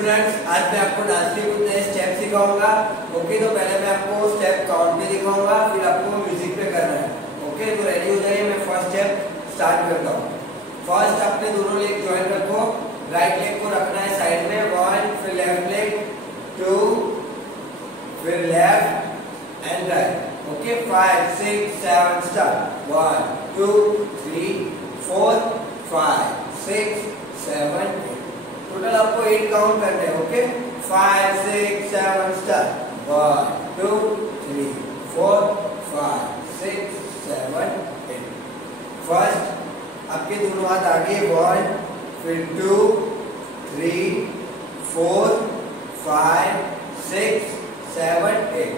Students, आज मैं आपको डांस के कुछ नए स्टेप सिखाऊंगा। ओके, तो पहले मैं आपको स्टेप काउंट पे दिखाऊंगा, फिर आपको म्यूजिक पे करना है। ओके, तो रेडी हो जाइए, मैं फर्स्ट स्टेप स्टार्ट करता हूँ। फर्स्ट अपने दोनों लेग ज्वाइन रखो, राइट लेग को रखना है साइड में, 1, फिर लेफ्ट लेग 2, फिर left and right. Okay, 5 6 7 start. 1 2 3 4 5 6 7 8। Total आपको 8 काउंट करने हैं। Okay, 5 6 7 start. 1 2 3 4 5 6 7 8। फर्स्ट आपके दोनों हाथ आगे, 1 फिर 2 3 4 5 6 7 8।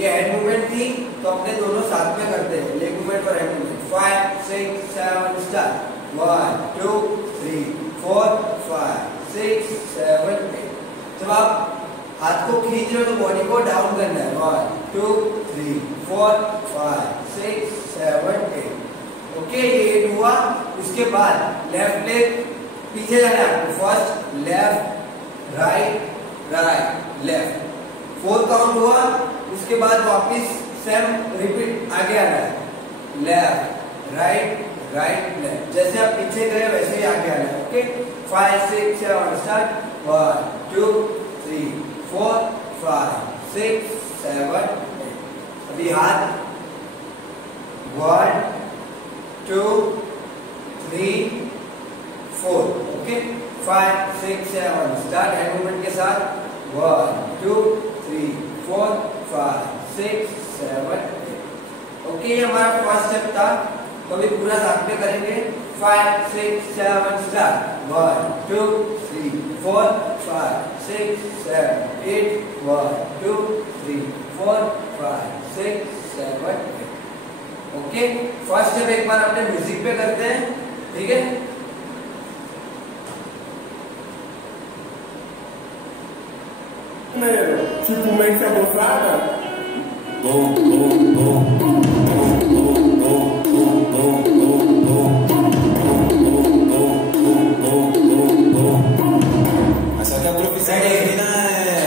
ये हेड मूवमेंट थी, तो अपने दोनों साथ में करते हैं, लेग मूवमेंट और हेड मूवमेंट। 5 6 7 स्टार्ट। 1 2 3 4 5 6 7 8। जब आप हाथ को खींच रहे हो तो बॉडी को डाउन करना है। 1 2 3 4 5 6 7 8। ओके, ये 8 हुआ। उसके बाद लेफ्ट लेग पीछे जाना है आपको। First left right right left, 4 count हुआ। उसके बाद वापिस सेम रिपीट आगे आना है, लेफ्ट राइट राइट लेफ्ट। जैसे आप पीछे गए वैसे ही आगे आना है। Okay, 5 6 7 start. 1 2 3 4 5 6 7 8। अभी हाथ 1 2 3 4। Okay, 5 6 7 start. हैंड मूवमेंट के साथ 1 2 3 4 5 6 7 8। ओके, ये हमारा फर्स्ट स्टेप था। तो अभी पूरा साथ में करेंगे। 5 6 7 स्टार्ट। 1 2 3 4 5 6 7 8। 1 2 3 4 5 6 7 8। ओके, फर्स्ट स्टेप एक बार अपने म्यूजिक पे करते हैं, ठीक है। Tipo mente abusada. Essa que é a profissão da menina é...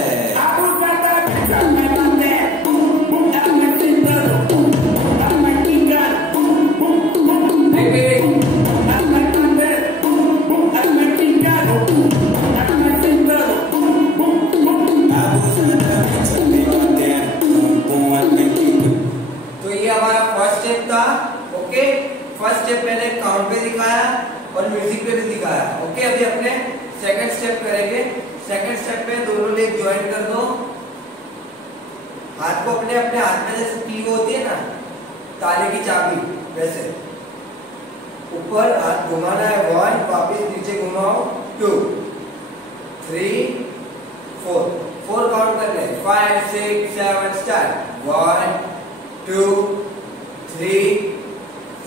Abusadamente, ela vai bater. Ela vai sentando. Ela vai quicando. Ela vai bater. Ela vai quicando. Ela vai sentando. तो ये हमारा फर्स्ट स्टेप था। Okay, first step मैंने count पे दिखाया और music पे भी दिखाया। ओके, अभी अपने सेकंड स्टेप करेंगे। सेकंड स्टेप में दोनों लेग ज्वाइन कर दो, हाथ को अपने अपने हाथ में जैसे की होती है ना ताले की चाबी, वैसे ऊपर हाथ घुमाना है। 1, वापिस नीचे घुमाओ। 2 3 4 काउंट करने हैं। 5 6 7 स्टार्ट। 1 2 3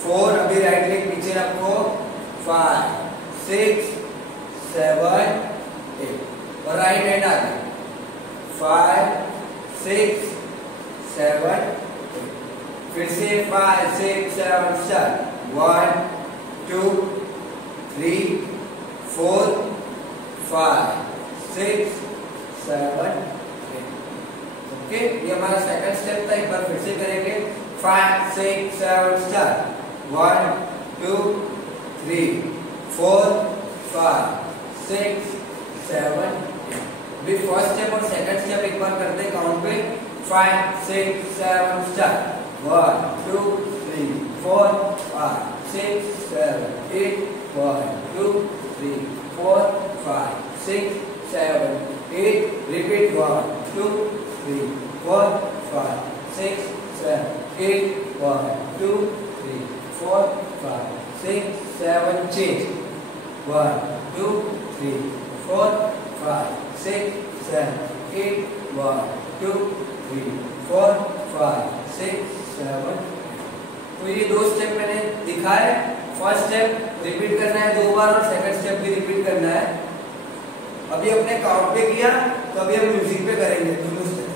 4। अभी राइट लेग पीछे रखो। 5 6 7 8 और राइट हैंड आगे। 5 6 7 8। फिर से 5 6 7 स्टार्ट। 1 2 3 4 5 6 7 8। ओके, ये हमारा सेकंड स्टेप था। एक बार फिर से करेंगे। 5 6 7 स्टार्ट। 1 2 3 4 5 6 7 8। अभी फर्स्ट स्टेप और सेकंड स्टेप एक बार करते हैं काउंट पे। 5 6 7 स्टार्ट। 1 2 3 4 5 6 7 8। 1 2 3 4 5 6 7 8। रिपीट। 1 2 3 4 5 6 7 8। 1 2 3 4 5 6 7 चेंज। 1 2 3 4 5 6 7 8। 1 2 3 4 5 6 7 8। तो ये 2 स्टेप मैंने दिखाए। फर्स्ट स्टेप रिपीट करना है 2 बार और सेकंड स्टेप भी रिपीट करना है। अभी अपने काउंट पे किया, तो अभी हम म्यूजिक पे करेंगे दोनों स्टेप।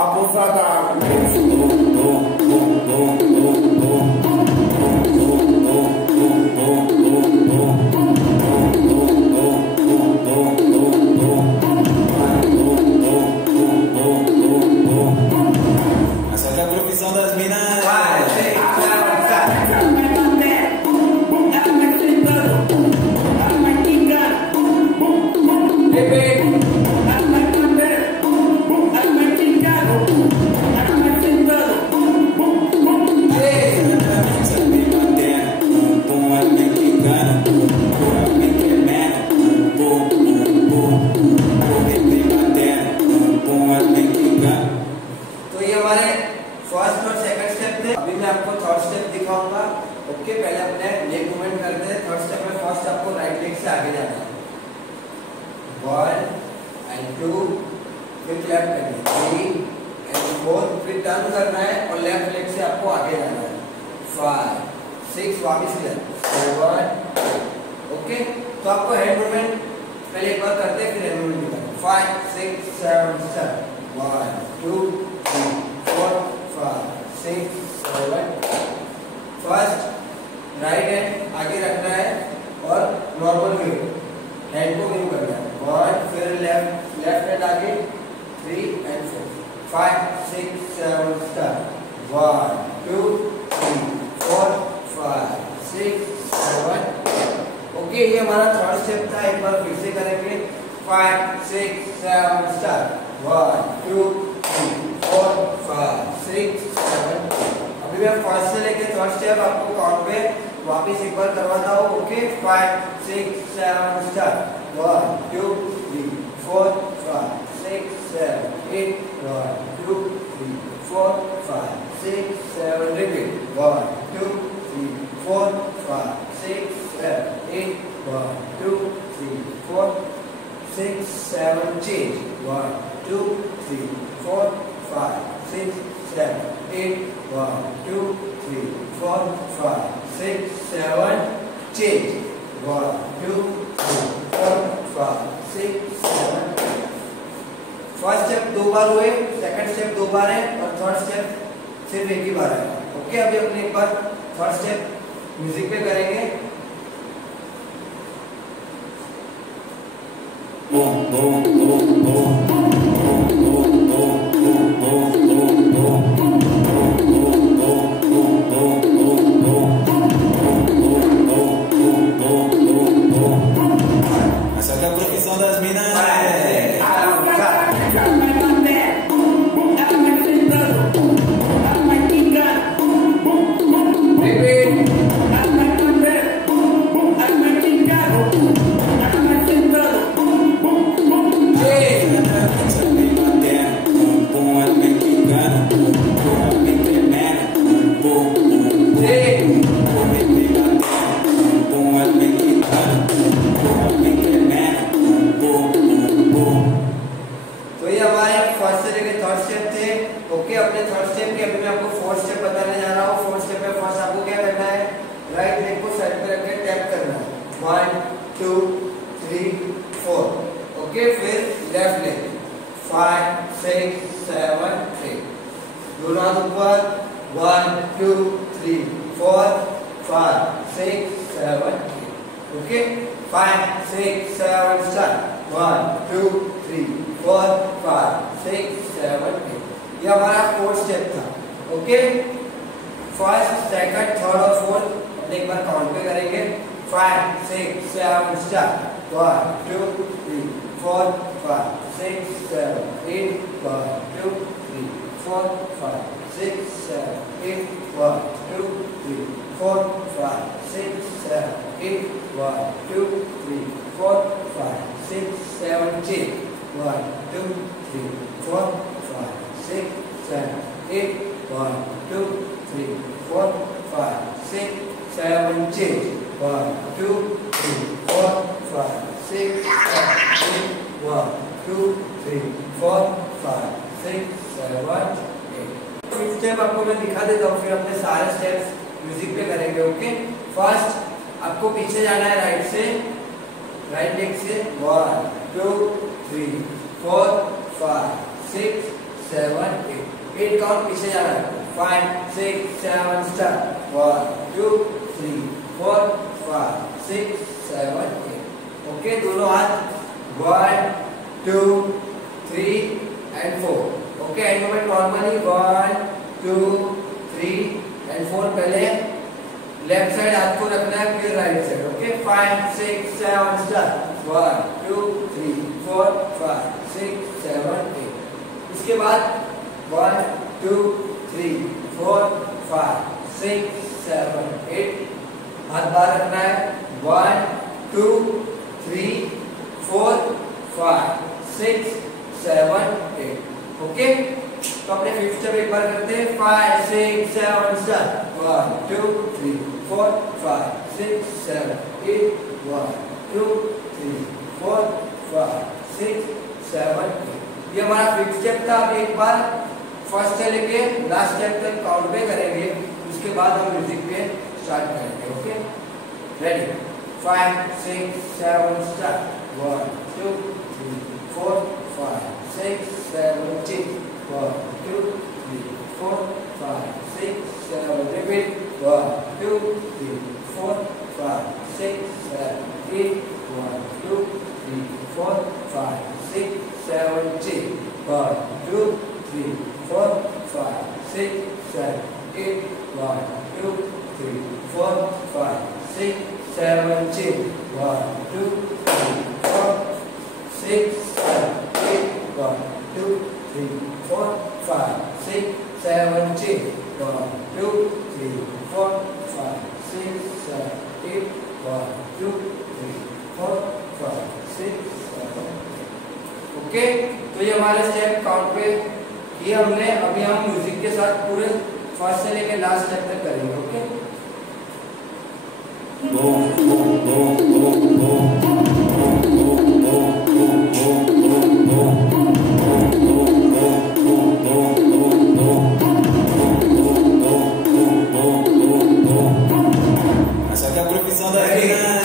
Abusada. आपको राइट लेग से आगे जाना है, 1 and 2, फिर क्लैप करनी है, 3 and 4, फिर टर्न करना है और लेफ्ट लेग से आपको आगे जाना है, 5 6, वापस क्लैप, 7 ओके। तो आपको हैंड मूवमेंट पहले एक बार करते हैं, फिर हैंड मूवमेंट करते हैं, 5 6 7 7, 1 2 3 4 5 6 7। फर्स्ट राइट हैंड आगे रखना है और नॉर्मल वे हैंड को मूव करना है, 1 फिर लेफ्ट हैंड आगे, 3 and 4 5 6 7 start, 1 2 3 4 5 6 7 ओके। ये हमारा थर्ड स्टेप था, एक बार फिर से करेंगे, 5 6 7 start, 1 2 3 4 5 6 7। अभी मैं फर्स्ट से लेके थर्ड स्टेप आपको काउंट पे वापस एक बार करवाता हूँ, okay. 5 6 7 start, 1 2 3 4 5 6 7 8 1 2 3 4 5 6 7 repeat, 1 2 3 4 5 6 7 8 1 2 3 4 6 7 change, 1 2 3 4 5 6 7 8 1 2 3 4 5 6 7 change, 1 2 3 4 5 6 7। First step 2 बार हुए, सेकंड स्टेप 2 बार है और थर्ड स्टेप सिर्फ एक ही बार है, ओके। अभी अपने एक बार थर्ड स्टेप म्यूजिक पे करेंगे, Essa aqui é a profissão das minas. Okay. फिर लेफ्ट लेग 5 6 7 8, दोनों हाथ ऊपर, 1 2 3 4 5 6 7 8, ओके। 5 6 7 start, 1 2 3 4 5 6 7 8। ये हमारा फोर्थ स्टेप था, ओके। फर्स्ट सेकंड थर्ड और फोर्थ अपने एक बार काउंट पे करेंगे, 5 6 7 start, 1 2 3 4 5 6 7 8 1 2 3 4 5 6 7 8 1 2 3 4 5 6 7 8 1 2 3 4 5 6 7 change, 1 2 3 4 5 6 7 8 1 2 3 4 5 6 7 change, 1 2 3 4 5 6 7 8 1 2 3 4 5 6 7 8। Fifth step आपको मैं दिखा देता हूँ, फिर अपने सारे स्टेप्स म्यूजिक पे करेंगे, ओके। फर्स्ट आपको पीछे जाना है राइट से, राइट लेग से, 1 2 3 4 5 6 7 8 काउंट पीछे जाना है, 5 6 7 start, 1 2 3 4 5 6 7 8, ओके। दोनों हाथ 1 2 3 and 4, okay. Hand movement normally 1 2 3 and 4, पहले लेफ्ट साइड हाथ को रखना है, फिर राइट साइड, ओके। 5 6 7 start, 1 2 3 4 5 6 7 8। उसके बाद 1 2 3 4 5 6 7 8, हाथ बाहर रखना है, 1 2 3 4 5 6 7 8, ओके। तो अपने फिफ्थ स्टेप एक बार करते हैं, 5 6 7 start, 1 2 3 4 5 6 7 8 1 2 3 4 5 6 7 8। ये हमारा फिफ्थ स्टेप था। अब एक बार फर्स्ट से लेके लास्ट स्टेप तक काउंट पे करेंगे, उसके बाद हम म्यूजिक पे स्टार्ट करेंगे। Okay, ready? 5 6 7 start. 1 2 3 4 5 6 7 8। 1 2 3 4 5 6 7। Repeat. 1 2 3 4 5 6 7 8। 1 2 3 4 5 6 7 8। 1 2 3 4 5 6 7 8। 1 2 3 4 5 6 7 8। 1 2 3 4 6 7 8। 1 2 3 4 5 6 7 8। 1 2 3 4 5 6 7 8। 1 2 3 4 5 6 7 8। Okay, तो ये हमारे स्टेप काउंट पे ये हमने। अभी हम म्यूजिक के साथ पूरे फर्स्ट से लेकर लास्ट स्टेप तक करेंगे। Okay, Essa que é a profissão da vida, né?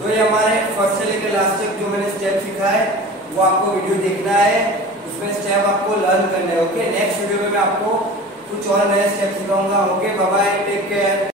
तो ये हमारे फर्स्ट से लेकर लास्ट तक जो मैंने स्टेप सिखाया है वो आपको वीडियो देखना है, उसमें स्टेप आपको लर्न करना है। ओके, नेक्स्ट वीडियो में मैं आपको कुछ और नए स्टेप सिखाऊंगा। Okay, bye bye, take care.